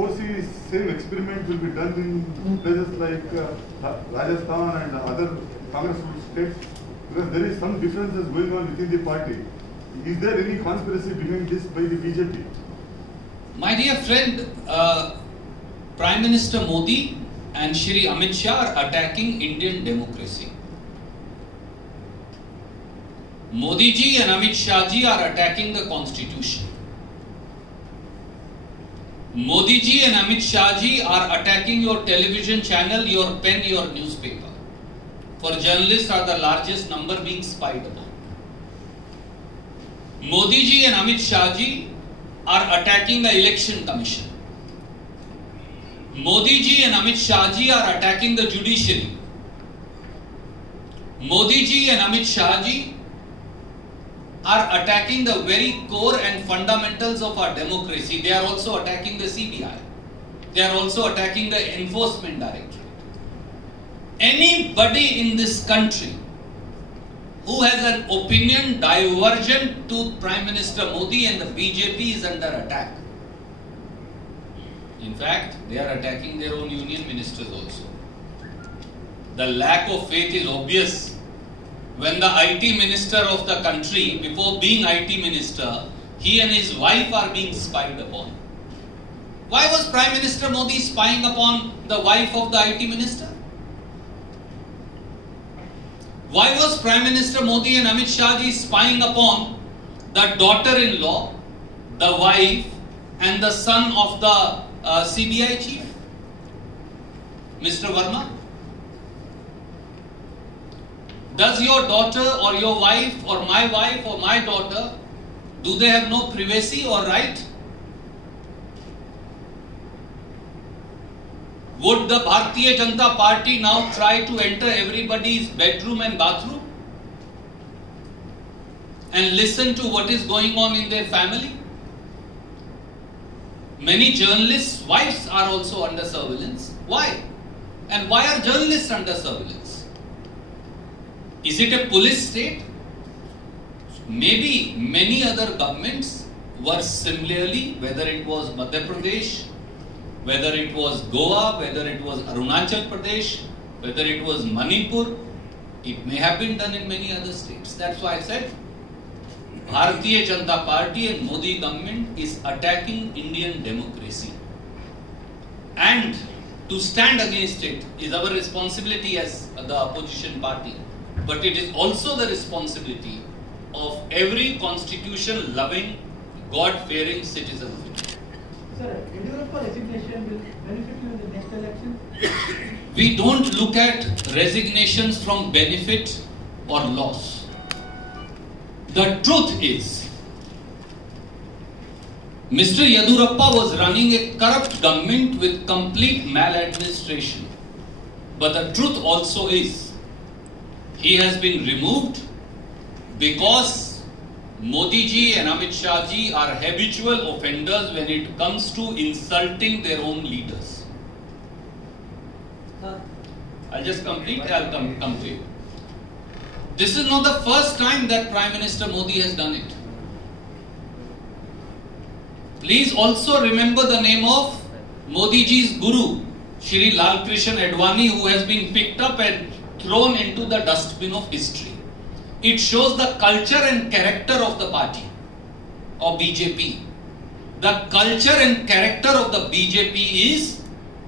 foresee same experiment will be done in places like Rajasthan and other Congress states? Because there is some differences going on within the party. Is there any conspiracy behind this by the BJP? My dear friend, Prime Minister Modi and Shri Amit Shah are attacking Indian democracy. Modi ji and Amit Shah ji are attacking the constitution. Modi ji and Amit Shah ji are attacking your television channel, your pen, your newspaper. For journalists are the largest number being spied upon. Modi ji and Amit Shah ji are attacking the election commission. Modi ji and Amit Shah ji are attacking the judiciary. Modi ji and Amit Shah ji are attacking the very core and fundamentals of our democracy. They are also attacking the CBI. They are also attacking the Enforcement Directorate. Anybody in this country who has an opinion divergent to Prime Minister Modi and the BJP is under attack. In fact, they are attacking their own union ministers also. The lack of faith is obvious. When the IT minister of the country, before being IT minister, he and his wife are being spied upon. Why was Prime Minister Modi spying upon the wife of the IT minister? Why was Prime Minister Modi and Amit Shah ji spying upon the daughter-in-law, the wife and the son of the CBI chief, Mr. Verma? Does your daughter or your wife or my daughter, do they have no privacy or right? Would the Bharatiya Janata Party now try to enter everybody's bedroom and bathroom and listen to what is going on in their family? Many journalists' wives are also under surveillance. Why? And why are journalists under surveillance? Is it a police state? Maybe many other governments were similarly, whether it was Madhya Pradesh, whether it was Goa, whether it was Arunachal Pradesh, whether it was Manipur, it may have been done in many other states. That's why I said Bharatiya Janata Party and Modi government is attacking Indian democracy. And to stand against it is our responsibility as the opposition party. But it is also the responsibility of every constitution-loving, God-fearing citizen of India. Sir, Yadurappa resignation will benefit you in the next election? We don't look at resignations from benefit or loss. The truth is, Mr. Yadurappa was running a corrupt government with complete maladministration. But the truth also is, he has been removed because Modi ji and Amit Shah ji are habitual offenders when it comes to insulting their own leaders. I'll just complete, I'll come to you. This is not the first time that Prime Minister Modi has done it. Please also remember the name of Modi ji's guru, Shri Lalkrishan Advani, who has been picked up and thrown into the dustbin of history. It shows the culture and character of the party, of BJP. The culture and character of the BJP is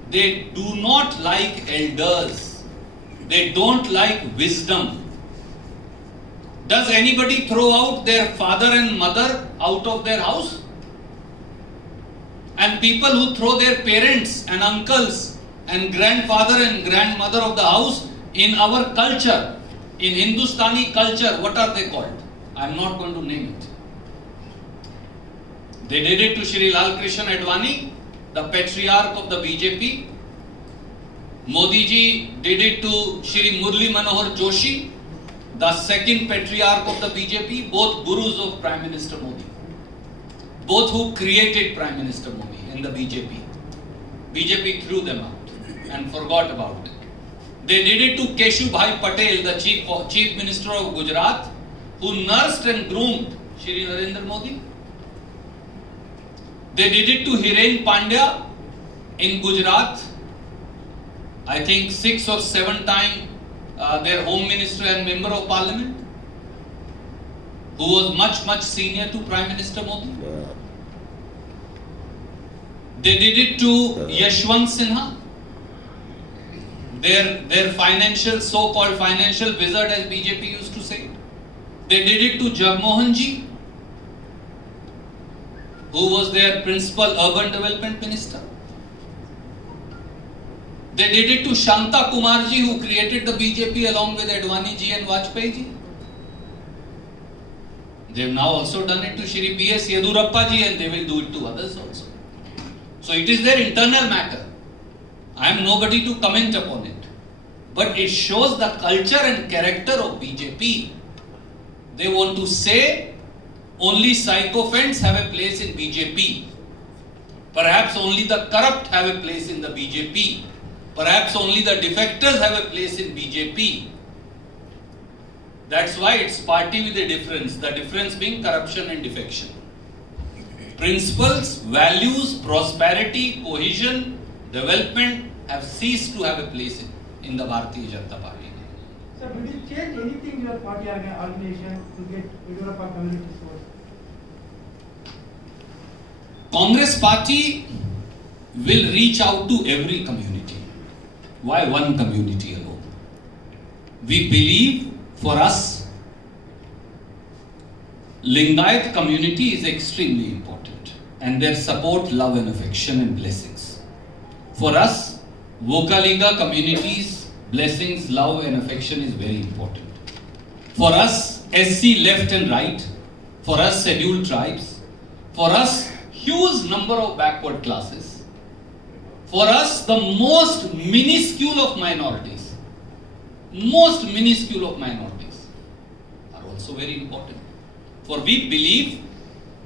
they do not like elders. They don't like wisdom. Does anybody throw out their father and mother out of their house? And people who throw their parents and uncles and grandfather and grandmother of the house, in our culture, in Hindustani culture, what are they called? I am not going to name it. They did it to Shri Lalkrishan Advani, the patriarch of the BJP. Modi ji did it to Shri Murli Manohar Joshi, the second patriarch of the BJP, both gurus of Prime Minister Modi. Both who created Prime Minister Modi and the BJP. BJP threw them out and forgot about it. They did it to Keshu Bhai Patel, the Chief Minister of Gujarat, who nursed and groomed Shri Narendra Modi. They did it to Hiren Pandya, In Gujarat, I think 6 or 7 times their Home Minister and Member of Parliament, who was much senior to Prime Minister Modi. They did it to Yashwant Sinha, their financial, so-called financial wizard, as BJP used to say. They did it to Jagmohan Ji, who was their principal urban development minister. They did it to Shanta Kumar Ji, who created the BJP along with Advani Ji and Vajpayee Ji. They have now also done it to Shri B.S. Yedurappa Ji, and they will do it to others also. So it is their internal matter. I am nobody to comment upon it. But it shows the culture and character of BJP. They want to say only sycophants have a place in BJP. Perhaps only the corrupt have a place in the BJP. Perhaps only the defectors have a place in BJP. That's why it's party with a difference. The difference being corruption and defection. Principles, values, prosperity, cohesion, development have ceased to have a place in the Bharatiya Janata Party. So, will you change anything in your party organization to get Yedurappa community support? Congress Party will reach out to every community. Why one community alone? We believe, for us, Lingayat community is extremely important, and their support, love and affection and blessings. For us, Vokalinga community's blessings, love and affection is very important. For us, SC left and right. For us, scheduled tribes. For us, huge number of backward classes. For us, the most minuscule of minorities. Most minuscule of minorities are also very important. For we believe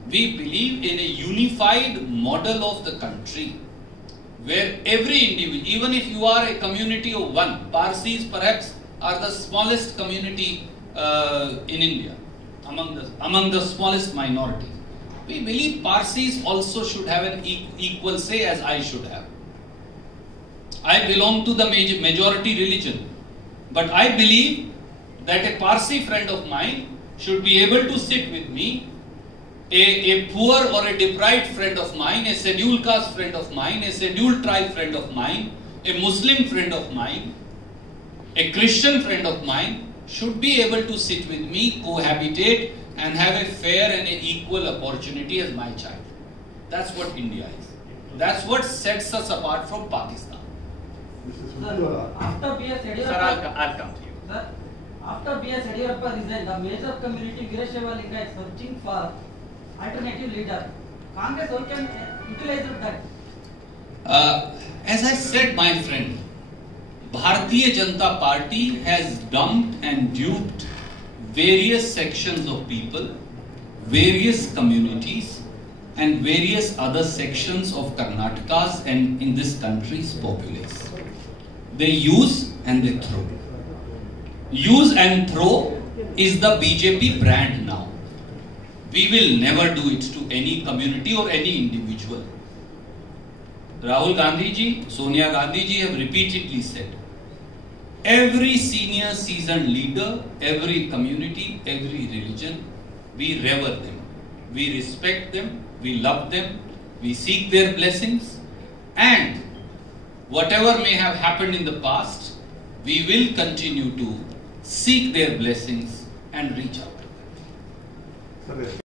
in a unified model of the country, where every individual, even if you are a community of one, Parsis perhaps are the smallest community in India, among the smallest minorities. We believe Parsis also should have an equal say as I should have. I belong to the majority religion, but I believe that a Parsi friend of mine should be able to sit with me, a poor or a deprived friend of mine, a scheduled caste friend of mine, a scheduled tribe friend of mine, a Muslim friend of mine, a Christian friend of mine should be able to sit with me, cohabitate and have a fair and an equal opportunity as my child. That's what India is. That's what sets us apart from Pakistan. Sir, after B.S. Yedurappa, Sir, I'll come to you. Sir, after B.S. Yedurappa resigned, the major community Veerashaiva Lingayat is searching for alternative leader. Congress how can utilize that? As I said, my friend, Bharatiya Janata Party has dumped and duped various sections of people, various communities and various other sections of Karnataka's and in this country's populace. They use and they throw. Use and throw is the BJP brand now. We will never do it to any community or any individual. Rahul Gandhi ji, Sonia Gandhi ji have repeatedly said, every senior seasoned leader, every community, every religion, we revere them, we respect them, we love them, we seek their blessings, and whatever may have happened in the past, we will continue to seek their blessings and reach out.